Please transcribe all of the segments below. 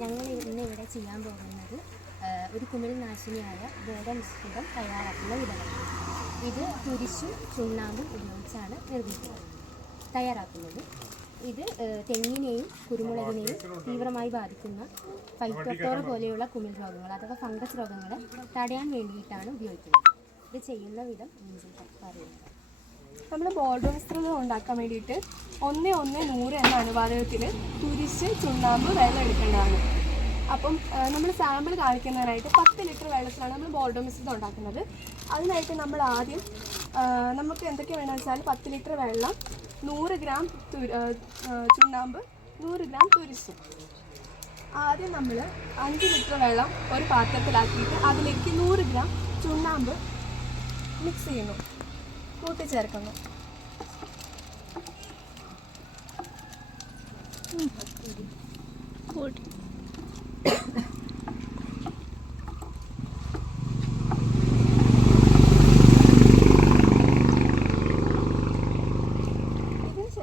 ഞങ്ങൾ ഇന്ന് ഇവിടെ ചെയ്യാൻ പോകുന്നത് ഒരു കുമിൾ നാശിനിയായ ബോധമിശ്രിതം തയ്യാറാക്കുന്ന വിധമാണ് ഇത് തുരിശും ചുണ്ണാമ്പും ഉപയോഗിച്ചാണ് നിർമ്മിക്കുന്നത് തയ്യാറാക്കുന്നത്. ഇത് തെങ്ങിനെയും കുരുമുളകിനെയും തീവ്രമായി ബാധിക്കുന്ന ഫൈറ്റോട്ടോറ പോലെയുള്ള കുമിൾ രോഗങ്ങൾ അഥവാ ഫംഗസ് രോഗങ്ങളെ തടയാൻ വേണ്ടിയിട്ടാണ് ഉപയോഗിക്കുന്നത്. ഇത് ചെയ്യുന്ന വിധം പറയുന്നത് നമ്മൾ ബോർഡർ വസ്ത്രങ്ങൾ ഉണ്ടാക്കാൻ വേണ്ടിയിട്ട് ഒന്ന് ഒന്ന് നൂറ് എന്ന അനുപാതത്തിൽ കുരിശ് ചുണ്ണാമ്പ് വെള്ളം എടുക്കേണ്ടതാണ്. അപ്പം നമ്മൾ സാമ്പിൾ കാണിക്കുന്നതിനായിട്ട് പത്ത് ലിറ്റർ വെള്ളത്തിലാണ് നമ്മൾ ബോർഡർ മിശ്രിതം ഉണ്ടാക്കുന്നത്. അതിനായിട്ട് നമ്മൾ ആദ്യം നമുക്ക് എന്തൊക്കെ വേണമെന്ന് വെച്ചാൽ പത്ത് ലിറ്റർ വെള്ളം നൂറ് ഗ്രാം ചുണ്ണാമ്പ് നൂറ് ഗ്രാം തുരിശ്. ആദ്യം നമ്മൾ അഞ്ച് ലിറ്റർ വെള്ളം ഒരു പാത്രത്തിലാക്കിയിട്ട് അതിലേക്ക് നൂറ് ഗ്രാം ചുണ്ണാമ്പ് മിക്സ് ചെയ്യുന്നു. കൂട്ടിച്ചേർക്കുന്നു.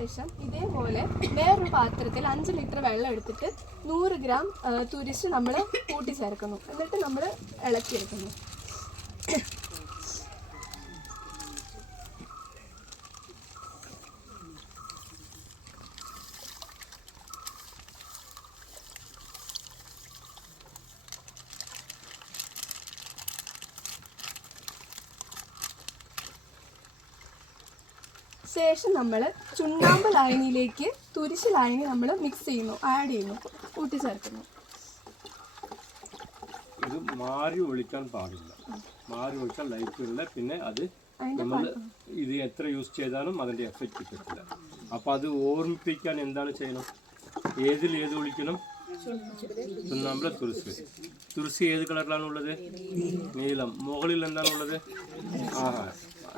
ശേഷം ഇതേപോലെ വേറൊരു പാത്രത്തിൽ അഞ്ച് ലിറ്റർ വെള്ളം എടുത്തിട്ട് നൂറ് ഗ്രാം തുരിശ് നമ്മൾ കൂട്ടിച്ചേർക്കുന്നു. എന്നിട്ട് നമ്മൾ ഇളക്കിയെടുക്കുന്നു. ശേഷം നമ്മൾ ചുണ്ണാമ്പ് ലായനിയിലേക്ക് തുരിശ് ലായനി നമ്മൾ മിക്സ് ചെയ്യുന്നു ആഡ് ചെയ്യുന്നു കൂട്ടിച്ചേർക്കുന്നു ഇത് മാറി ഒഴിക്കാൻ പാടില്ല. മാറി ഒഴിച്ചാൽ വരില്ല. പിന്നെ അത് നമ്മൾ ഇത് എത്ര യൂസ് ചെയ്താലും അതിന്റെ എഫക്റ്റ് കിട്ടത്തില്ല. അപ്പോൾ അത് ഓർമ്മിപ്പിക്കാൻ എന്താണ് ചെയ്യണം? ഏതിൽ ഏത് ഒഴിക്കണം? ചുണ്ണാമ്പിലെ തുളസി. തുളസി ഏത് കളറിലാണ് ഉള്ളത്? നീലം. മുകളിൽ എന്താണ് ഉള്ളത്? ആ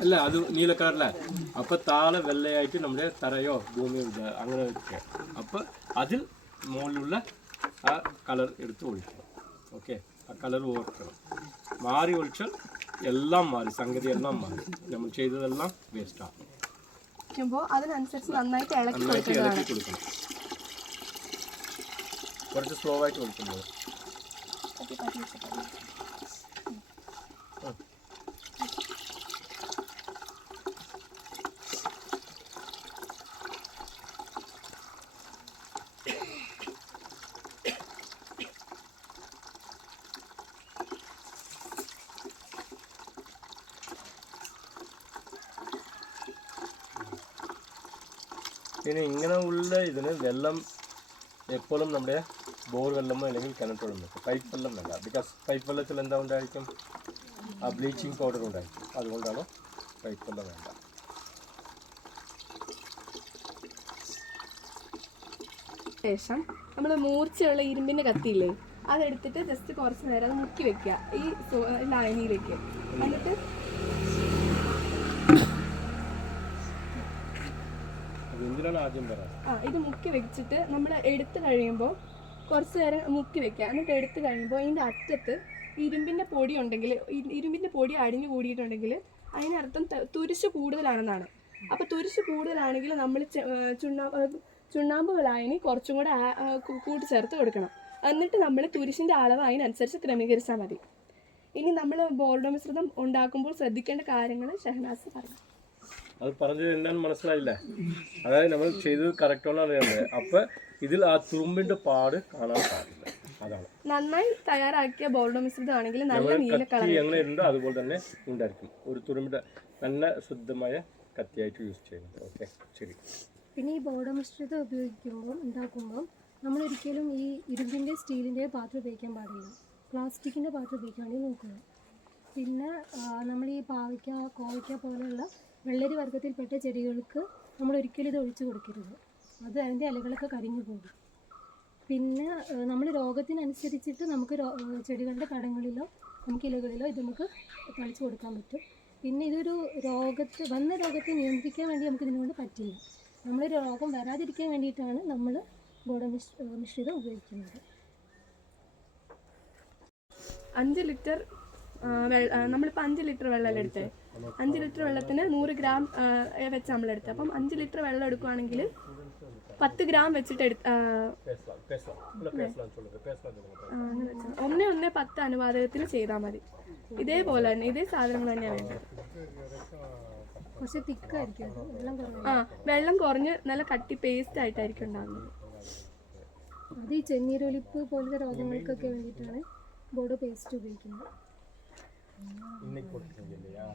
അല്ല അത് നീല കളറല്ല അപ്പോൾ താഴെ വെള്ളയായിട്ട് നമ്മുടെ തറയോ ഭൂമിയോ അങ്ങനെ അപ്പോൾ അതിൽ മുകളിലുള്ള ആ കളർ എടുത്ത് ഒഴിക്കണം. ഓക്കെ? ആ കളർ ഓർക്കണം. മാറി ഒഴിച്ചാൽ എല്ലാം മാറി. സംഗതി എല്ലാം മാറി. നമ്മൾ ചെയ്തതെല്ലാം വേസ്റ്റാണ് അതിനനുസരിച്ച് നന്നായിട്ട് ഇളക്കി കൊടുക്കണം. കുറച്ച് സ്ലോ ആയിട്ട് കൊടുക്കുന്നത് ഇനി ഇങ്ങനെ ഉള്ള ഇതിന് വെള്ളം എപ്പോഴും നമ്മുടെ ബോർ വെള്ളമോ അല്ലെങ്കിൽ കിണറ്റ് വെള്ളം വെക്കും പൈപ്പ് വെള്ളം വേണ്ട ബിക്കോസ് പൈപ്പ് വെള്ളത്തിൽ എന്താ ഉണ്ടായിരിക്കും ആ ബ്ലീച്ചിങ് പൗഡർ ഉണ്ടായിരിക്കും. അതുകൊണ്ടാണ് പൈപ്പ് വെള്ളം വേണ്ട. ശേഷം നമ്മൾ മൂർച്ചയുള്ള ഇരുമ്പിന്റെ കത്തിയില്ലേ അതെടുത്തിട്ട് ജസ്റ്റ് കുറച്ച് നേരം അത് മുക്കി വെക്കുക. ഈ ലായനിയിലേക്ക്. എന്നിട്ട് ആ ഇത് മുക്കി വെച്ചിട്ട് നമ്മൾ എടുത്തു കഴിയുമ്പോൾ കുറച്ച് നേരം മുക്കി വെക്കുക. എന്നിട്ട് എടുത്തു കഴിയുമ്പോൾ ഇതിന്റെ അറ്റത്ത് ഇരുമ്പിന്റെ പൊടി ഉണ്ടെങ്കിൽ ഇരുമ്പിന്റെ പൊടി അടിഞ്ഞു കൂടിയിട്ടുണ്ടെങ്കിൽ അതിനർത്ഥം തുരിശ് കൂടുതലാണെന്നാണ്. അപ്പോൾ തുരിശ് കൂടുതലാണെങ്കിൽ നമ്മൾ ചുണ്ണാ ചുണ്ണാമ്പ് ലായനി കുറച്ചും കൂടെ കൂട്ടി ചേർത്ത് കൊടുക്കണം. എന്നിട്ട് നമ്മൾ തുരിശിന്റെ അളവ് അതിനനുസരിച്ച് ക്രമീകരിച്ചാൽ മതി. ഇനി നമ്മൾ ബോർഡോ മിശ്രിതം ഉണ്ടാക്കുമ്പോൾ ശ്രദ്ധിക്കേണ്ട കാര്യങ്ങൾ ഷഹനാസ് പറയും അത് പറഞ്ഞത് എന്താണെന്ന് മനസ്സിലായില്ല. അതായത് നമ്മൾ ചെയ്തത് കറക്റ്റാണ് അറിയാതെ അപ്പൊ ഇതിൽ ആ തുറുമ്പിന്റെ പാട് കാണാൻ പാടില്ല അതാണ്. നന്നായി തയ്യാറാക്കിയ ബോർഡോ മിശ്രിതമാണെങ്കിൽ നല്ല നീല കളർ എങ്ങനെ ഉണ്ടോ അതുപോലെ തന്നെ ഉണ്ടായിരിക്കും. ഒരു തുറുമ്പിന്റെ നല്ല ശുദ്ധമായ കത്തിയായിട്ട് യൂസ് ചെയ്യുന്നത്. ഓക്കെ ശരി. പിന്നെ ഈ ബോർഡ് മിശ്രിതം ഉപയോഗിക്കുമ്പോൾ ഉണ്ടാക്കുമ്പോൾ നമ്മൾ ഒരിക്കലും ഈ ഇരുമ്പിന്റെ സ്റ്റീലിന്റെ പാത്രം ഉപയോഗിക്കാൻ പാടില്ല. പ്ലാസ്റ്റിക്കിന്റെ പാത്രം ഉപയോഗിക്കുകയാണെങ്കിൽ നോക്കുക പിന്നെ നമ്മൾ ഈ പാവയ്ക്ക കോവയ്ക്ക പോലെയുള്ള വെള്ളരി വർഗത്തിൽപ്പെട്ട ചെടികൾക്ക് നമ്മൾ ഒരിക്കലും ഇത് ഒഴിച്ചു കൊടുക്കരുത്. അത് അതിന്റെ ഇലകളൊക്കെ കരിഞ്ഞു പോകും. പിന്നെ നമ്മൾ രോഗത്തിനനുസരിച്ചിട്ട് നമുക്ക് ചെടികളുടെ തടങ്ങളിലോ നമുക്ക് ഇലകളിലോ ഇത് നമുക്ക് തളിച്ചു കൊടുക്കാൻ പറ്റും. പിന്നെ ഇതൊരു രോഗത്തെ വന്ന രോഗത്തെ നിയന്ത്രിക്കാൻ വേണ്ടി നമുക്ക് ഇതിനുകൊണ്ട് പറ്റില്ല. നമ്മൾ രോഗം വരാതിരിക്കാൻ വേണ്ടിയിട്ടാണ് നമ്മൾ ബോഡ മിശ്ര മിശ്രിതം ഉപയോഗിക്കുന്നത്. അഞ്ച് ലിറ്റർ നമ്മളിപ്പോൾ അഞ്ച് ലിറ്റർ വെള്ളം എടുത്തത് അഞ്ച് ലിറ്റർ വെള്ളത്തിന് നൂറ് ഗ്രാം വെച്ച് നമ്മളെടുത്തത് അപ്പം അഞ്ച് ലിറ്റർ വെള്ളം എടുക്കുവാണെങ്കിൽ പത്ത് ഗ്രാം വെച്ചിട്ട് എടുത്ത് ഒന്ന് ഒന്നേ പത്ത് അനുവാദത്തിൽ ചെയ്താൽ മതി. ഇതേപോലെ തന്നെ ഇതേ സാധനങ്ങൾ തന്നെയാണ് വേണ്ടത്. ആ വെള്ളം കുറഞ്ഞ് നല്ല കട്ടി പേസ്റ്റ് ആയിട്ടായിരിക്കും ഉണ്ടാകുന്നത് അത് ഈ ചെന്നീരൊലിപ്പ് പോലത്തെ രോഗങ്ങൾക്കൊക്കെ വേണ്ടിയിട്ടാണ് ബോഡോ പേസ്റ്റ് ഉപയോഗിക്കുന്നത്. இன்னைக்கு கொடுத்துருக்கீங்க இல்லையா